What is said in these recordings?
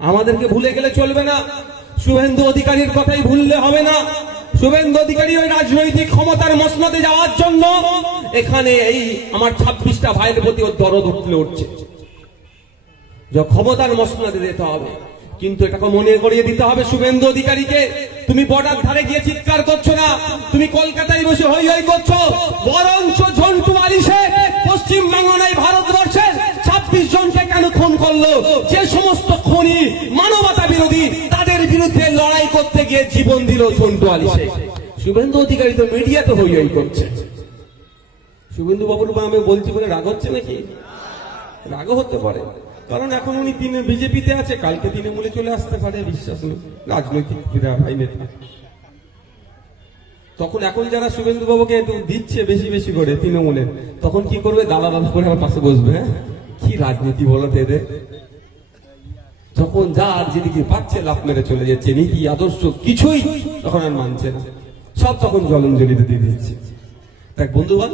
আমাদেরকে ভুলে গেলে চলবে না। শুভেন্দু অধিকারীর কথাই ভুললে হবে না। শুভেন্দু অধিকারী ওই রাজনৈতিক ক্ষমতার মসনদে যাওয়ার জন্য এখানে এই আমার 26টা ভাইয়ের প্রতি ওর দরদ উঠছে, যে ক্ষমতার মসনদে যেতে হবে। কিন্তু এটাকে মনে করিয়ে দিতে হবে শুভেন্দু অধিকারীকে, তুমি বর্ডার ধারে গিয়ে চিৎকার করছো না, তুমি কলকাতায় বসে হই হই করছো, বরঞ্চ ঝন্টু আলিশে পশ্চিমবাংলায় ভারতবর্ষের 26 জনকে কেন খুন করলো? যে সমস্ত খুনি মানবতা বিরোধী তাদের বিরুদ্ধে লড়াই করতে গিয়ে জীবন দিল ঝন্টু আলিশে। শুভেন্দু অধিকারী তো মিডিয়াতে হই হই করছে। শুভেন্দু বাবুর আমি বলছি বলে রাগ হচ্ছে নাকি? রাগও হতে পারে, কারণ এখন উনি বিজেপিতে আছে, কালকে তৃণমূলে চলে আসতে পারে, বিশ্বাস নেই রাজনৈতিক ভাই নেতা। তখন এখন যারা শুভেন্দু বাবুকে দিচ্ছে বেশি বেশি করে তৃণমূলের, তখন কি করবে? দাদা দাদা করে আমার পাশে বসবে। হ্যাঁ, কি রাজনীতি বলতে এদের? যখন যার যেদিকে পাচ্ছে লাভ মেরে চলে যাচ্ছে, নীতি আদর্শ কিছুই তখন আর মানছে না, সব তখন জলঞ্জলিতে দিয়ে দিচ্ছে। তাই বন্ধুগণ,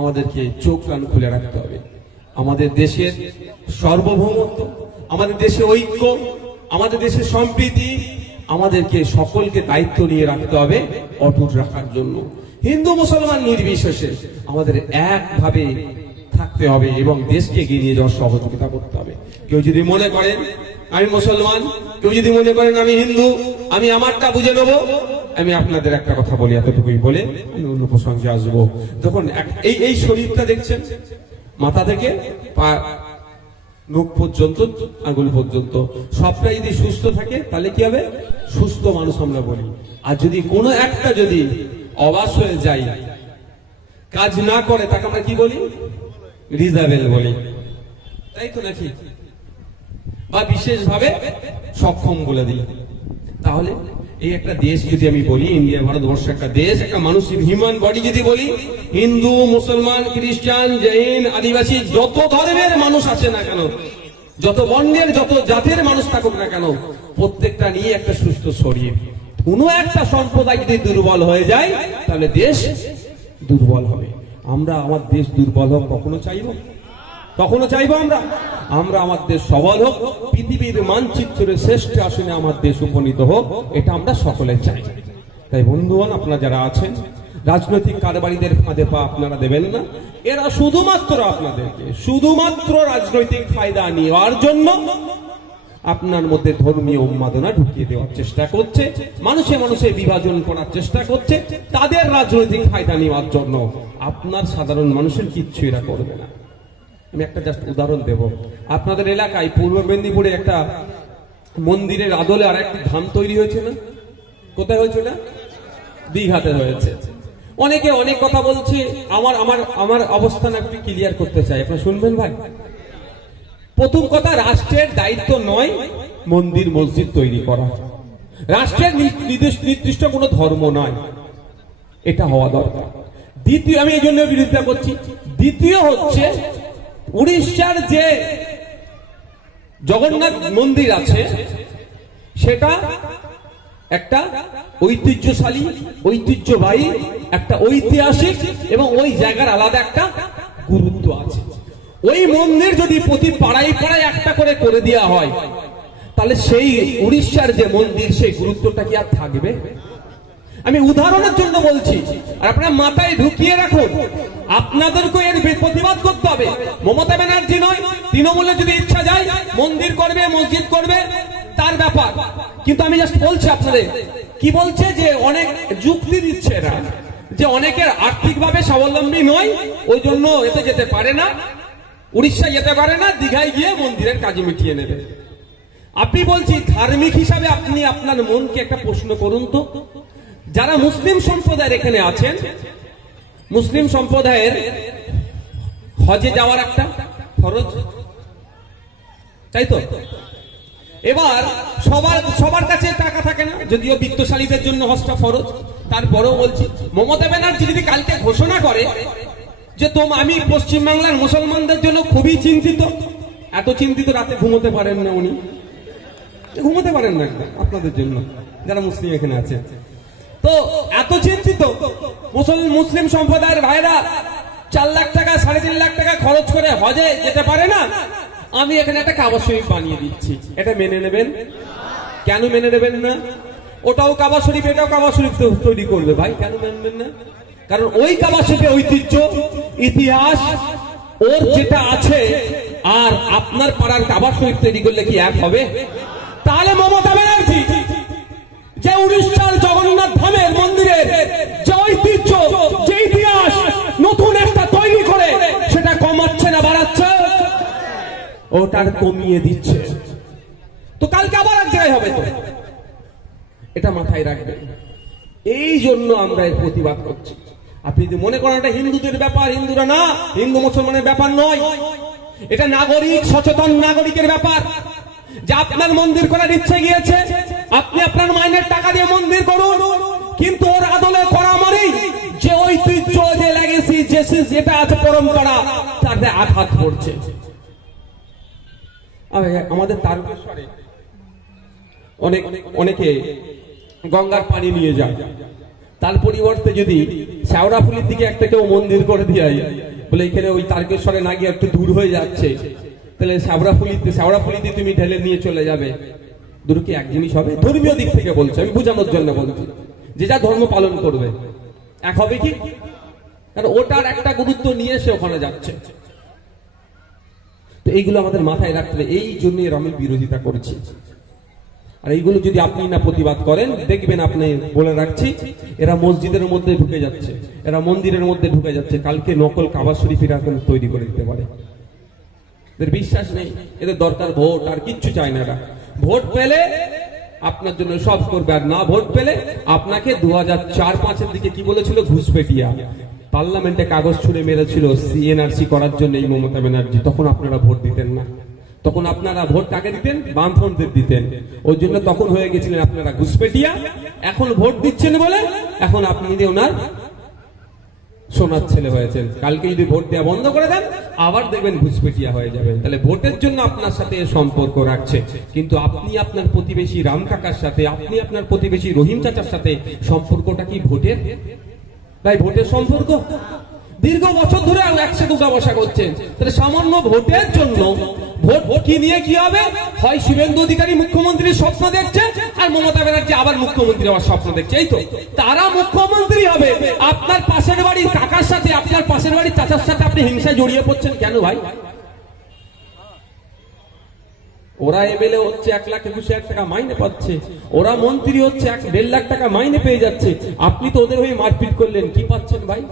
আমাদেরকে চোখ কান খুলে রাখতে হবে। আমাদের দেশের সার্বভৌমত্ব, আমাদের দেশে ঐক্য, আমাদের দেশের সম্প্রীতি, আমাদেরকে সকলকে দায়িত্ব নিয়ে রাখতে হবে অটুট রাখার জন্য। হিন্দু মুসলমান নির্বিশেষে আমাদের একভাবে থাকতে হবে এবং দেশকে এগিয়ে নিয়ে যাওয়ার সহযোগিতা করতে হবে। কেউ যদি মনে করেন আমি মুসলমান, কেউ যদি মনে করেন আমি হিন্দু, আমি আমারটা বুঝে নেবো, আমি আপনাদের একটা কথা বলি, এতটুকুই বলে আমি অন্য প্রসঙ্গে আসবো। যখন এই শরীরটা দেখছেন, মাথা থেকে পা মুখ পর্যন্ত আঙ্গুল পর্যন্ত সবটাই যদি সুস্থ থাকে তাহলে কি হবে? সুস্থ মানুষ আমরা বলি। আর যদি কোনো একটা যদি অবাস হয়ে যায়, কাজ না করে, তাকে আমরা কি বলি? রিজার্ভেল বলি, তাই তো নাকি? বা বিশেষভাবে সক্ষম বলে দিই। তাহলে এই একটা দেশ যদি আমি বলি, ইন্ডিয়া ভারতবর্ষ একটা দেশ, একটা মানুষের হিউম্যান বডি যদি বলি, হিন্দু মুসলমান খ্রিস্টান জৈন আদিবাসী যত ধর্মের মানুষ আছে না কেন, যত বর্ণের যত জাতের মানুষ থাকুক না কেন, প্রত্যেকটা নিয়ে একটা সুস্থ শরীর। কোনো একটা সম্প্রদায় যদি দুর্বল হয়ে যায় তাহলে দেশ দুর্বল হবে। আমরা আমার দেশ দুর্বল হোক কখনো চাইব? কখনো চাইবো আমরা? আমরা আমার দেশ সবল হোক, পৃথিবীর মানচিত্রের শ্রেষ্ঠ আসনে আমার দেশ উপনীত হোক, এটা আমরা সকলে চাই। তাই বন্ধুগণ, আপনারা যারা আছেন, রাজনৈতিক কারবারিদের ফাঁদে পা আপনারা দেবেন না। এরা শুধুমাত্র আপনাদেরকে শুধুমাত্র রাজনৈতিক ফায়দা নেওয়ার জন্য আপনার মধ্যে ধর্মীয় উন্মাদনা ঢুকিয়ে দেওয়ার চেষ্টা করছে, মানুষে মানুষে বিভাজন করার চেষ্টা করছে, তাদের রাজনৈতিক ফায়দা নেওয়ার জন্য। আপনার সাধারণ মানুষের কিচ্ছু এরা করবে না। আমি একটা জাস্ট উদাহরণ দেব। আপনাদের এলাকায় পূর্ব মেদিনীপুরে একটা মন্দিরের আদলে আর একটা ধাম তৈরি হয়েছে না? কোথায় হয়েছে না? দীঘাতে হয়েছে। অনেকে অনেক কথা বলছে, আমার অবস্থান একটু ক্লিয়ার করতে চাই, আপনারা শুনবেন ভাই। প্রথম কথা, রাষ্ট্রের দায়িত্ব নয় মন্দির মসজিদ তৈরি করা, রাষ্ট্রের নির্দিষ্ট কোনো ধর্ম নয়, এটা হওয়া দরকার। দ্বিতীয়, আমি এই জন্য বিরোধিতা করছি। দ্বিতীয় হচ্ছে, উড়িষ্যার যে জগন্নাথ মন্দির আছে সেটা একটা ঐতিহ্যশালী, ঐতিহ্যবাহী, একটা ঐতিহাসিক এবং ওই জায়গার আলাদা একটা গুরুত্ব আছে। ওই মন্দির যদি প্রতি পাড়ায় পাড়ায় একটা করে দেওয়া হয়, তাহলে সেই উড়িষ্যার যে মন্দির, সেই গুরুত্বটা কি আর থাকবে? আমি উদাহরণের জন্য বলছি, আর আপনারা মাথায় ঢুকিয়ে রাখুন। আপনাদেরকে এর প্রতিবাদ করতে হবে। মমতা ব্যানার্জি নয়, তৃণমূলে যদি ইচ্ছা যায় মন্দির করবে, মসজিদ করবে, তার ব্যাপার। কিন্তু আমি জাস্ট বলছি আপনাদের, কি বলছে যে অনেক যুক্তি দিচ্ছে এরা, যে অনেকের আর্থিকভাবে স্বাবলম্বী নয়, ওই জন্য এতে যেতে পারে না, উড়িষ্যা যেতে পারে না, দীঘায় গিয়ে মন্দিরের কাজ মিটিয়ে নেবে। আপনি বলছি, ধার্মিক হিসাবে আপনি আপনার মনকে একটা প্রশ্ন করুন তো, যারা মুসলিম সম্প্রদায়ের এখানে আছেন, মুসলিম সম্প্রদায়ের হজে যাওয়ার একটা ফরজ, তাই তো? এবার সবার কাছে টাকা থাকে না, যদিও বিত্তশালীদের জন্য হজটা ফরজ। তারপরেও বলছি, মমতা ব্যানার্জি যদি কালকে ঘোষণা করে যে আমি পশ্চিমবাংলার মুসলমানদের জন্য খুবই চিন্তিত, এত চিন্তিত রাতে ঘুমোতে পারেন না, উনি ঘুমোতে পারেন না একদম আপনাদের জন্য যারা মুসলিম এখানে আছে, তো এত চিন্তিত মুসলিম সম্প্রদায়ের ভাইরা 4 লাখ টাকা 3.5 লাখ টাকা খরচ করে হজে যেতে পারে না, আমি এখানে একটা কাবা শরীফ বানিয়ে দিচ্ছি, এটা মেনে নেবেন? কেন মেনে নেবেন না? ওটাও কাবা শরীফ, এটাও কাবা শরীফ তৈরি করবে, ভাই কেন মেনবেন না? কারণ ওই কাবা শরীফের ঐতিহ্য, ইতিহাস ওর যেটা আছে, আর আপনার পাড়ার কাবা শরীফ তৈরি করলে কি এক হবে? তাহলে মমতা ব্যানার্জি যে উড়িষ্যার জগন্নাথ ধামের মন্দিরের যে ঐতিহ্য, যে ইতিহাস নতুন একটা তৈরি করে সেটা কমাচ্ছে না বাড়াচ্ছে? ওটার কমিয়ে দিচ্ছে। তো কালকে আবার এক জায়গায় হবে, তো এটা মাথায় রাখবেন। এই জন্য আমরা এর প্রতিবাদ করছি। আপনি যদি মনে করেন এটা হিন্দুদের ব্যাপার, হিন্দুরা না, হিন্দু মুসলমানের ব্যাপার নয়, এটা নাগরিক, সচেতন নাগরিকের ব্যাপার। যে আপনার মন্দির করার ইচ্ছে গিয়েছে, আপনি আপনার মাইনের টাকা দিয়ে মন্দির করুন, কিন্তু ওর আদলে করা মানেই যে ঐতিহ্য, যে লেগেসি, যেটা আছে পরম্পরা, তাতে আঘাত পড়ছে। আমাদের তারকেশ্বরে অনেকে গঙ্গার পানি নিয়ে যায়, তার পরিবর্তে যদি শেওড়াফুলির দিকে একটা কেউ মন্দির করে দিয়ে বলে এখানে ওই তারকেশ্বরে না গিয়ে একটু দূর হয়ে যাচ্ছে, তাহলে শেওড়াফুলিতে তুমি ঢেলে নিয়ে চলে যাবে, দূর কি এক জিনিস হবে? ধর্মীয় দিক থেকে বলছে, আমি বোঝানোর জন্য বলছি, যে যা ধর্ম পালন করবে এক হবে কি? কারণ ওটার একটা গুরুত্ব নিয়ে সে ওখানে যাচ্ছে। তো এইগুলো আমাদের মাথায় রাখতে, এই জন্য আমি বিরোধিতা করছি। আর এইগুলো যদি আপনি না প্রতিবাদ করেন, দেখবেন, আপনি বলে রাখছি, এরা মসজিদের মধ্যে ঢুকে যাচ্ছে, এরা মন্দিরের মধ্যে ঢুকে যাচ্ছে, কালকে নকল কাবা শরীফ এরা তৈরি করে দিতে পারে। এদের বিশ্বাস নেই, এদের দরকার ভোট, আর কিচ্ছু চায় না এরা। ভোট পেলে আপনার জন্য সব করবে, আর না ভোট পেলে আপনাকে 2004-05 দিকে কি বলেছিল, ঘুষপেটিয়া, পার্লামেন্টে কাগজ ছুঁড়ে মেরেছিল সিএনআরসি করার জন্য এই মমতা ব্যানার্জি। তখন আপনারা ভোট দিতেন না, তখন আপনারা ভোট কাকে দিতেন? বামফ্রন্টদের দিতেন। ওই জন্য তখন হয়ে গেছিলেন আপনারা ঘুষপেটিয়া। এখন ভোট দিচ্ছেন বলে এখন আপনি ওনার সোনার ছেলে হয়েছেন। কালকে যদি ভোট দেওয়া বন্ধ করে দেন, আবার দেখবেন ঘুষপেটিয়া হয়ে যাবেন। তাহলে ভোটের জন্য আপনার সাথে সম্পর্ক রাখছে, কিন্তু আপনি আপনার প্রতিবেশী রাম কাকার সাথে, আপনি আপনার প্রতিবেশী রহিম চাচার সাথে সম্পর্কটা কি ভোটের? তাই ভোটের সম্পর্ক দীর্ঘ বছর ধরে একসাথে উঠা বসা করছেন, তাহলে সামান্য ভোটের জন্য ভোট কি নিয়ে কি হবে? হয় শুভেন্দু অধিকারী মুখ্যমন্ত্রীর স্বপ্ন দেখছে, আর মমতা ব্যানার্জি আবার মুখ্যমন্ত্রী হওয়ার স্বপ্ন দেখছে। এই তো তারা মুখ্যমন্ত্রী হবে, আপনার পাশের বাড়ির কাকার সাথে, আপনার পাশের বাড়ির চাচার সাথে আপনি হিংসায় জড়িয়ে পড়ছেন কেন ভাই? ওরা এমএলএ হচ্ছে 1,21,000 টাকা মাইনে পাচ্ছে, ওরা মন্ত্রী হচ্ছে 1.5 লাখ টাকা মাইনে পেয়ে যাচ্ছে, আপনি তো ওদের হয়ে মারপিট করলেন, কি পাচ্ছেন ভাই?